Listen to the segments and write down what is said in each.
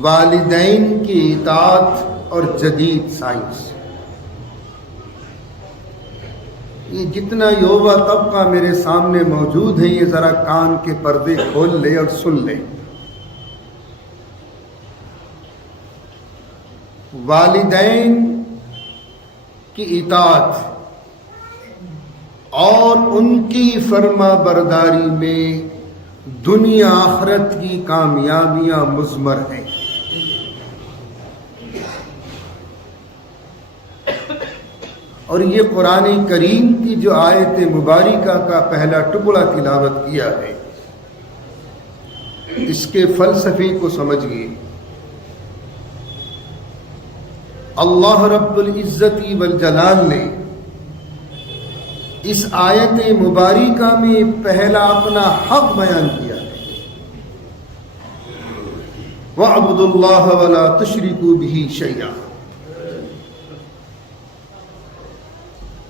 والدین کی اطاعت اور جدید سائنس۔ یہ جتنا یووا طبقہ میرے سامنے موجود ہے، یہ ذرا کان کے پردے کھول لے اور سن لے۔ والدین کی اطاعت اور ان کی فرما برداری میں دنیا آخرت کی کامیابیاں مضمر ہیں۔ اور یہ قرآن کریم کی جو آیت مبارکہ کا پہلا ٹکڑا تلاوت کیا ہے، اس کے فلسفے کو سمجھیے۔ اللہ رب العزت والجلال نے اس آیت مبارکہ میں پہلا اپنا حق بیان کیا ہے، وَاعْبُدُوا اللَّهَ وَلَا تُشْرِكُوا بِهِ شَيْئًا۔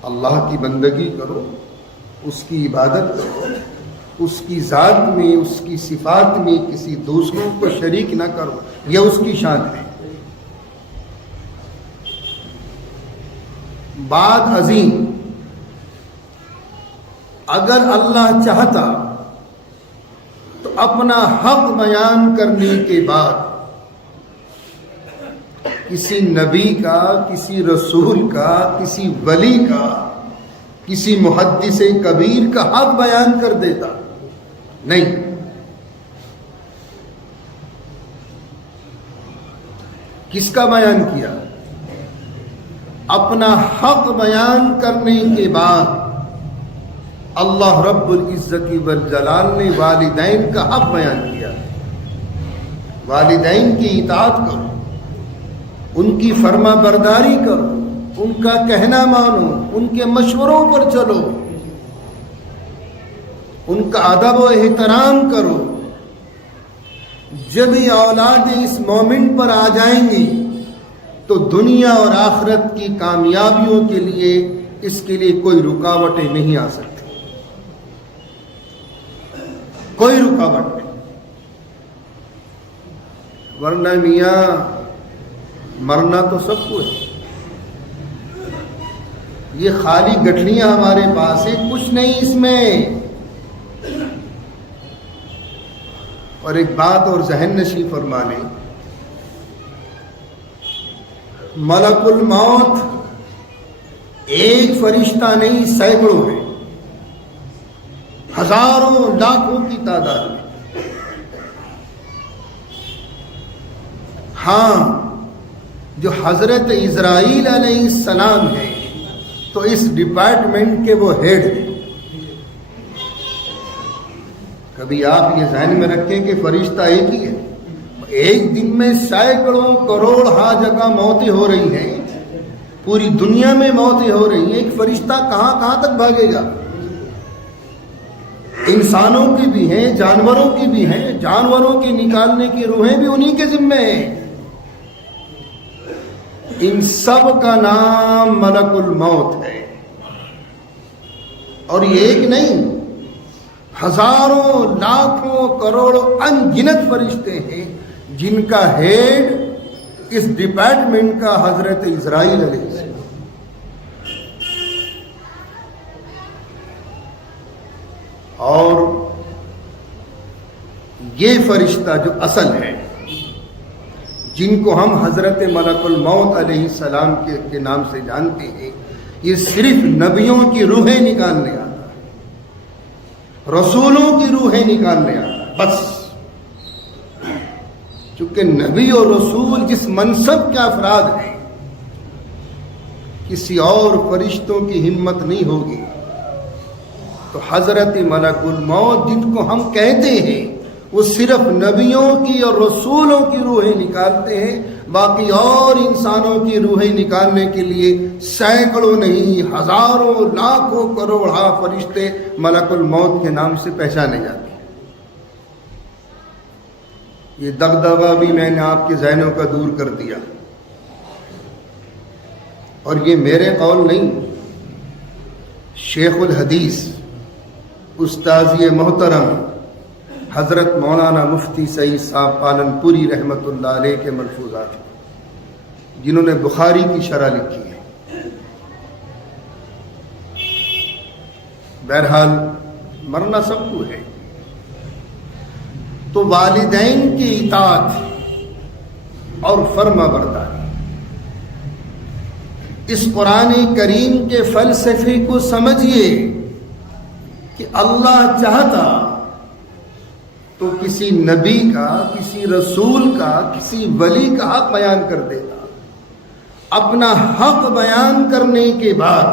اللہ کی بندگی کرو، اس کی عبادت کرو، اس کی ذات میں، اس کی صفات میں کسی دوسروں کو شریک نہ کرو، یہ اس کی شان ہے۔ بات عظیم، اگر اللہ چاہتا تو اپنا حق بیان کرنے کے بعد کسی نبی کا، کسی رسول کا، کسی ولی کا، کسی محدث کبیر کا حق بیان کر دیتا، نہیں۔ کس کا بیان کیا؟ اپنا حق بیان کرنے کے بعد اللہ رب العزت والجلال نے والدین کا حق بیان کیا۔ والدین کی اطاعت کرو، ان کی فرما برداری کرو، ان کا کہنا مانو، ان کے مشوروں پر چلو، ان کا ادب و احترام کرو۔ جب یہ اولاد اس مومنٹ پر آ جائیں گی تو دنیا اور آخرت کی کامیابیوں کے لیے اس کے لیے کوئی رکاوٹیں نہیں آ سکتی، کوئی رکاوٹ نہیں۔ ورنہ میاں مرنا تو سب کو ہے، یہ خالی گٹھلیاں ہمارے پاس ہیں، کچھ نہیں اس میں۔ اور ایک بات اور ذہن نشین فرما لیں، ملک الموت ایک فرشتہ نہیں، سینکڑوں ہیں، ہزاروں لاکھوں کی تعداد میں۔ ہاں، جو حضرت اسرائیل علیہ السلام ہیں تو اس ڈپارٹمنٹ کے وہ ہیڈ ہیں۔ کبھی آپ یہ ذہن میں رکھیں کہ فرشتہ ایک ہی ہے، ایک دن میں سینکڑوں کروڑ ہا جگہ موتیں ہو رہی ہیں، پوری دنیا میں موتیں ہو رہی ہیں، ایک فرشتہ کہاں کہاں تک بھاگے گا؟ انسانوں کی بھی ہیں، جانوروں کی بھی ہیں، جانوروں کی نکالنے کی روحیں بھی انہی کے ذمے ہیں۔ ان سب کا نام ملک الموت ہے، اور یہ ایک نہیں، ہزاروں لاکھوں کروڑوں ان گنت فرشتے ہیں جن کا ہیڈ اس ڈپارٹمنٹ کا حضرت اسرائیل علیہ السلام۔ اور یہ فرشتہ جو اصل ہے، جن کو ہم حضرت ملک الموت علیہ السلام کے نام سے جانتے ہیں، یہ صرف نبیوں کی روحیں نکالنے آتا ہے، رسولوں کی روحیں نکالنے آتا ہے، بس۔ چونکہ نبی اور رسول جس منصب کے افراد ہیں، کسی اور فرشتوں کی ہمت نہیں ہوگی، تو حضرت ملک الموت جن کو ہم کہتے ہیں، وہ صرف نبیوں کی اور رسولوں کی روحیں نکالتے ہیں، باقی اور انسانوں کی روحیں نکالنے کے لیے سینکڑوں نہیں، ہزاروں لاکھوں کروڑ فرشتے ملک الموت کے نام سے پہچانے جاتے ہیں۔ یہ دغدغہ بھی میں نے آپ کے ذہنوں کا دور کر دیا، اور یہ میرے قول نہیں، شیخ الحدیث استاذ محترم حضرت مولانا مفتی سعید صاحب پالن پوری رحمۃ اللہ علیہ کے ملفوظات ہیں، جنہوں نے بخاری کی شرح لکھی ہے۔ بہرحال مرنا سب کو ہے، تو والدین کی اطاعت اور فرما برداری، اس قرآن کریم کے فلسفے کو سمجھیے کہ اللہ چاہتا تو کسی نبی کا، کسی رسول کا، کسی ولی کا حق بیان کر دیتا۔ اپنا حق بیان کرنے کے بعد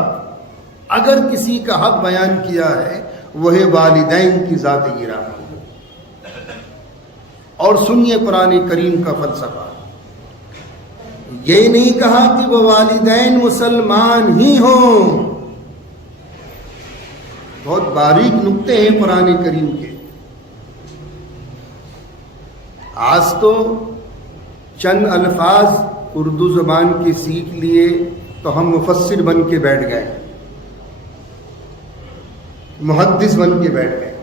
اگر کسی کا حق بیان کیا ہے وہ ہے والدین کی ذات گرامی۔ اور سنیے قرآن کریم کا فلسفہ، یہ نہیں کہا کہ وہ والدین مسلمان ہی ہوں۔ بہت باریک نکتے ہیں قرآن کریم کے۔ آج تو چند الفاظ اردو زبان کے سیکھ لیے تو ہم مفسر بن کے بیٹھ گئے، محدث بن کے بیٹھ گئے۔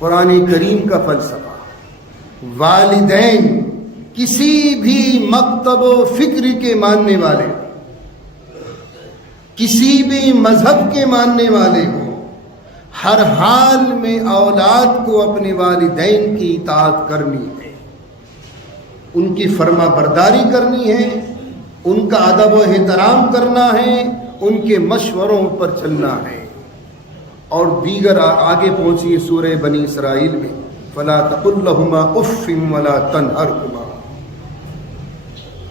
قرآن کریم کا فلسفہ، والدین کسی بھی مکتب و فکر کے ماننے والے، کسی بھی مذہب کے ماننے والے ہوں، ہر حال میں اولاد کو اپنے والدین کی اطاعت کرنی ہے، ان کی فرما برداری کرنی ہے، ان کا ادب و احترام کرنا ہے، ان کے مشوروں پر چلنا ہے۔ اور دیگر آگے پہنچیے سورہ بنی اسرائیل میں، فَلَا تَقُلْ لَهُمَا أُفٍّ وَلَا تَنْهَرْهُمَا،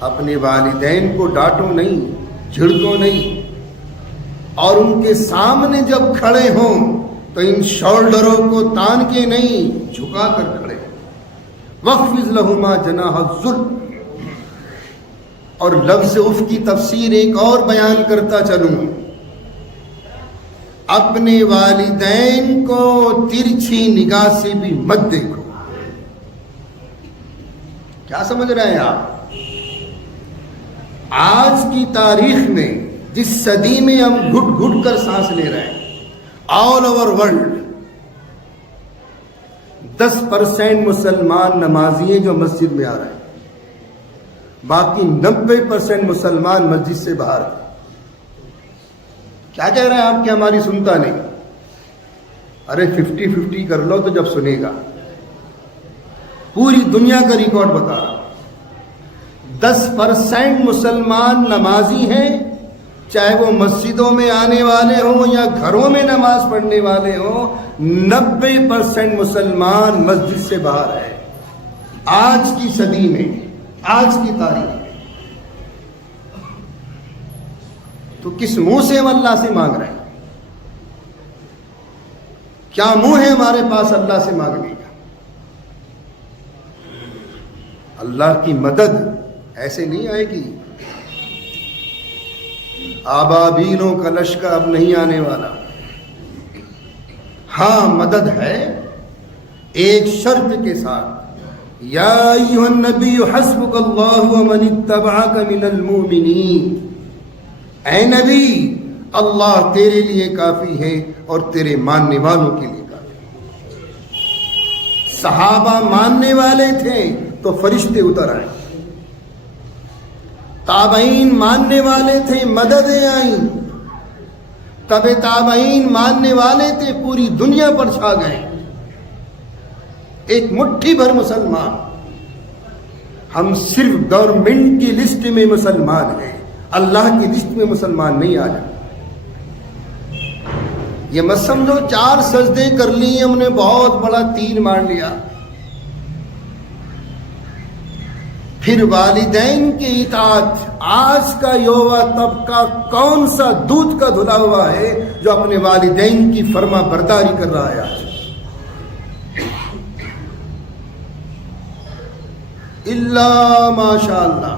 اپنے والدین کو ڈانٹو نہیں، جھڑکو نہیں، اور ان کے سامنے جب کھڑے ہوں تو ان شولڈروں کو تان کے نہیں، جھکا کر کھڑے ہوں۔ وَخْفِضْ لَهُمَا جَنَاحَ الذُّلِّ، اور لفظ اف کی تفسیر ایک اور بیان کرتا چلوں، اپنے والدین کو ترچھی نگاہ سے بھی مت دیکھو۔ کیا سمجھ رہے ہیں آپ؟ آج کی تاریخ میں جس صدی میں ہم گھٹ گھٹ کر سانس لے رہے ہیں، آل اوور ورلڈ 10% مسلمان نمازی ہیں جو مسجد میں آ رہے ہیں، باقی 90% مسلمان مسجد سے باہر ہیں۔ کیا کہہ رہے ہیں آپ کہ ہماری سنتا نہیں؟ ارے 50-50 کر لو تو جب سنے گا۔ پوری دنیا کا ریکارڈ بتا رہا ہوں، 10% مسلمان نمازی ہیں، چاہے وہ مسجدوں میں آنے والے ہوں یا گھروں میں نماز پڑھنے والے ہوں، 90% مسلمان مسجد سے باہر ہے آج کی صدی میں، آج کی تاریخ میں۔ تو کس منہ سے ہم اللہ سے مانگ رہے ہیں؟ کیا منہ ہے ہمارے پاس اللہ سے مانگنے کا؟ اللہ کی مدد ایسے نہیں آئے گی۔ آبابیلوں کا لشکر اب نہیں آنے والا۔ ہاں مدد ہے، ایک شرط کے ساتھ، یا ایھا النبی حسبک اللہ ومن اتبعک من المؤمنین، اے نبی اللہ تیرے لیے کافی ہے اور تیرے ماننے والوں کے لیے کافی ہے۔ صحابہ ماننے والے تھے تو فرشتے اتر آئے، تابعین ماننے والے تھے مددیں آئیں، تبع تابعین ماننے والے تھے پوری دنیا پر چھا گئے۔ ایک مٹھی بھر مسلمان، ہم صرف گورنمنٹ کی لسٹ میں مسلمان ہیں، اللہ کی لسٹ میں مسلمان نہیں آ جائے۔ یہ مت سمجھو 4 سجدے کر لیے ہم نے بہت بڑا تیر مار لیا۔ پھر والدین کی اطاعت، آج کا یووا طبقہ کون سا دودھ کا دھلا ہوا ہے جو اپنے والدین کی فرما برداری کر رہا ہے آج؟ اللہ ماشاء اللہ،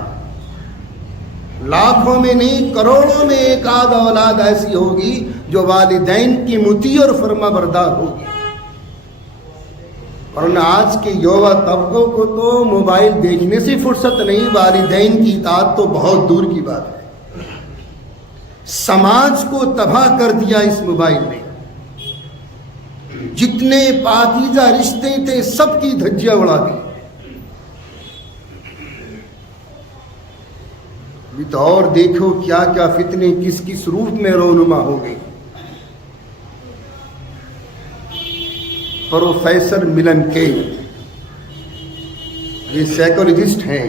لاکھوں میں نہیں کروڑوں میں ایک آدھ اولاد ایسی ہوگی جو والدین کی مطیع اور فرما بردار ہوگی۔ اور آج کے یووا طبقوں کو تو موبائل دیکھنے سے فرصت نہیں، والدین کی اطاعت تو بہت دور کی بات ہے۔ سماج کو تباہ کر دیا اس موبائل نے. جتنے پاکیزہ رشتے تھے سب کی دھجیاں اڑا دی. بھی تو اور دیکھو کیا کیا فتنے کس کس روپ میں رونما ہو گئی. پروفیسر ملن کے یہ سائیکولوجسٹ ہیں,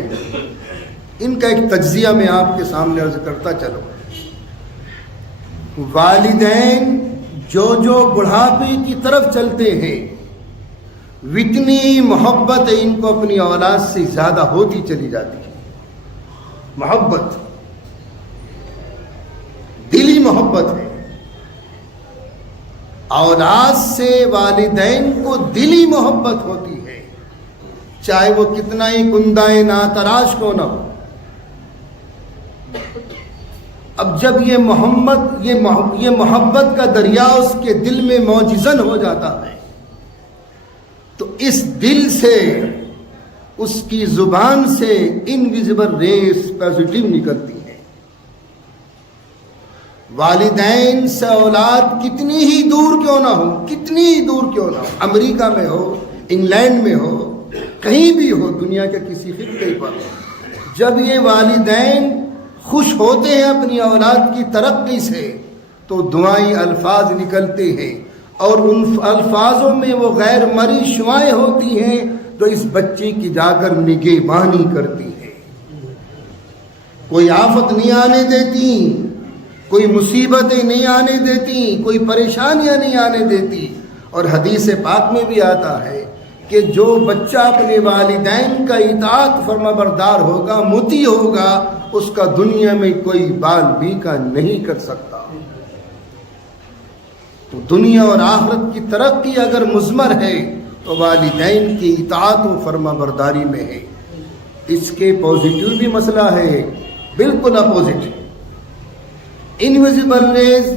ان کا ایک تجزیہ میں آپ کے سامنے عرض کرتا چلو. والدین جو جو بڑھاپے کی طرف چلتے ہیں اتنی محبت ان کو اپنی اولاد سے زیادہ ہوتی چلی جاتی ہے. محبت, دلی محبت ہے. اولاد سے والدین کو دلی محبت ہوتی ہے, چاہے وہ کتنا ہی گندائے ناتراش کو نہ ہو. اب جب یہ محبت کا دریا اس کے دل میں موجزن ہو جاتا ہے تو اس دل سے, اس کی زبان سے انویزیبل ریز پازیٹیو نکلتی ہے. والدین سے اولاد کتنی ہی دور کیوں نہ ہو, کتنی ہی دور کیوں نہ ہو, امریکہ میں ہو, انگلینڈ میں ہو, کہیں بھی ہو دنیا کے کسی خطے پر, جب یہ والدین خوش ہوتے ہیں اپنی اولاد کی ترقی سے تو دعائیں الفاظ نکلتے ہیں اور ان الفاظوں میں وہ غیر مرئی شعائیں ہوتی ہیں جو اس بچے کی جا کر نگہبانی کرتی ہے. کوئی آفت نہیں آنے دیتی, کوئی مصیبتیں نہیں آنے دیتی, کوئی پریشانیاں نہیں آنے دیتی. اور حدیث پاک میں بھی آتا ہے کہ جو بچہ اپنے والدین کا اطاعت فرما بردار ہوگا, مطیع ہوگا, اس کا دنیا میں کوئی بال بھی کا نہیں کر سکتا. تو دنیا اور آخرت کی ترقی اگر مضمر ہے تو والدین کی اطاعت و فرما برداری میں ہے. اس کے پازیٹیو بھی مسئلہ ہے, بالکل اپوزٹ, انویزیبل ریز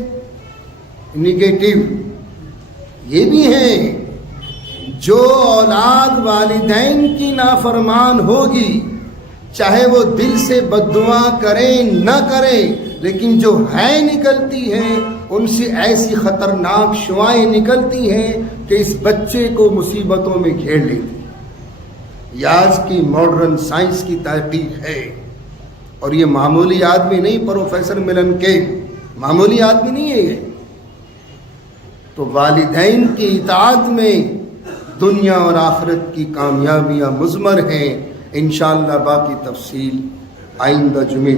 نگیٹو یہ بھی ہے. جو اولاد والدین کی نافرمان ہوگی چاہے وہ دل سے بد دعا کریں نہ کریں, لیکن جو ہے نکلتی ہیں ان سے ایسی خطرناک شعائیں نکلتی ہیں کہ اس بچے کو مصیبتوں میں گھیر لیتی. یہ آج کی ماڈرن سائنس کی تحقیق ہے. اور یہ معمولی آدمی نہیں, پروفیسر ملن کے معمولی آدمی نہیں ہے یہ. تو والدین کی اطاعت میں دنیا اور آخرت کی کامیابیاں مضمر ہیں. انشاءاللہ باقی تفصیل آئندہ جمعے